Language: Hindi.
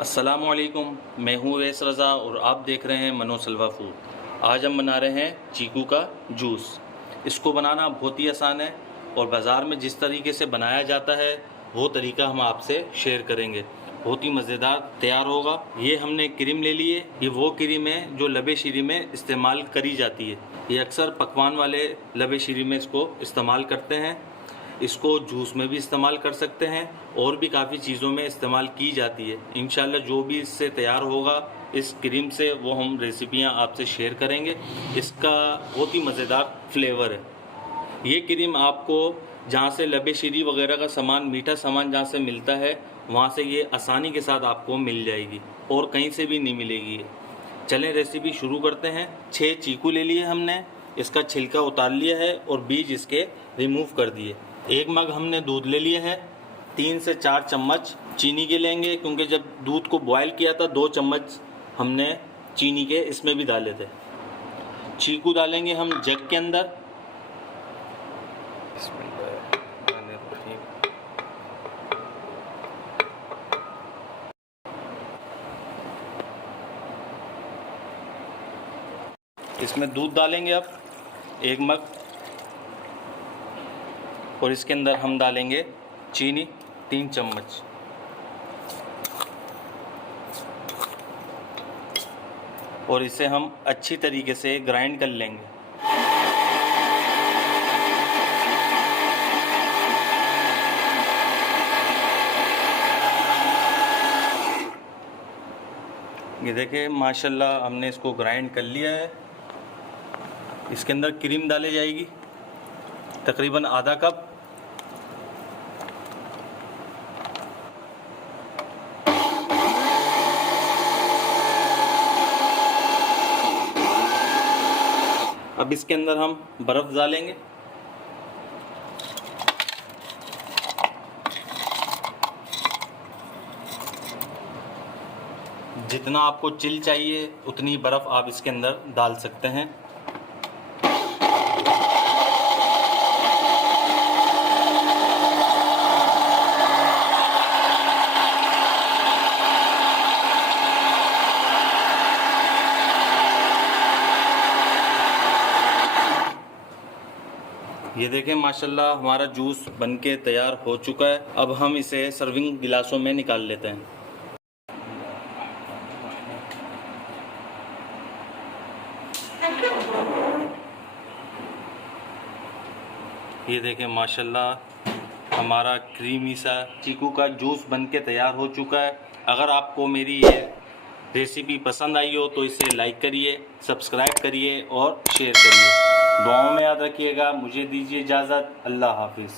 अस्सलामुअलैकुम, मैं हूँ वैस रज़ा और आप देख रहे हैं मनोसलवा फूड। आज हम बना रहे हैं चीकू का जूस। इसको बनाना बहुत ही आसान है और बाज़ार में जिस तरीके से बनाया जाता है वो तरीका हम आपसे शेयर करेंगे। बहुत ही मज़ेदार तैयार होगा। ये हमने क्रीम ले ली है। ये वो क्रीम है जो लबे शीरी में इस्तेमाल करी जाती है। ये अक्सर पकवान वाले लबे शीरी में इसको इस्तेमाल करते हैं। इसको जूस में भी इस्तेमाल कर सकते हैं और भी काफ़ी चीज़ों में इस्तेमाल की जाती है। इंशाल्लाह जो भी इससे तैयार होगा इस क्रीम से वो हम रेसिपियां आपसे शेयर करेंगे। इसका बहुत ही मज़ेदार फ्लेवर है। ये क्रीम आपको जहाँ से लबे शीरी वगैरह का सामान, मीठा सामान जहाँ से मिलता है वहाँ से ये आसानी के साथ आपको मिल जाएगी और कहीं से भी नहीं मिलेगी। चलें रेसिपी शुरू करते हैं। 6 चीकू ले लिए हमने, इसका छिलका उतार लिया है और बीज इसके रिमूव कर दिए। 1 मग हमने दूध ले लिया है। 3 से 4 चम्मच चीनी के लेंगे क्योंकि जब दूध को बॉयल किया था 2 चम्मच हमने चीनी के इसमें भी डाले थे। चीकू डालेंगे हम जग के अंदर। इसमें दूध डालेंगे अब 1 मग और इसके अंदर हम डालेंगे चीनी 3 चम्मच और इसे हम अच्छी तरीके से ग्राइंड कर लेंगे। ये देखिए माशाल्लाह हमने इसको ग्राइंड कर लिया है। इसके अंदर क्रीम डाली जाएगी तकरीबन आधा कप। अब इसके अंदर हम बर्फ़ डालेंगे। जितना आपको चिल चाहिए उतनी बर्फ़ आप इसके अंदर डाल सकते हैं। ये देखें माशाल्लाह हमारा जूस बनके तैयार हो चुका है। अब हम इसे सर्विंग गिलासों में निकाल लेते हैं। ये देखें माशाल्लाह हमारा क्रीमी सा चीकू का जूस बनके तैयार हो चुका है। अगर आपको मेरी ये रेसिपी पसंद आई हो तो इसे लाइक करिए, सब्सक्राइब करिए और शेयर करिए। दुआओं में याद रखिएगा। मुझे दीजिए इजाज़त। अल्लाह हाफिज़।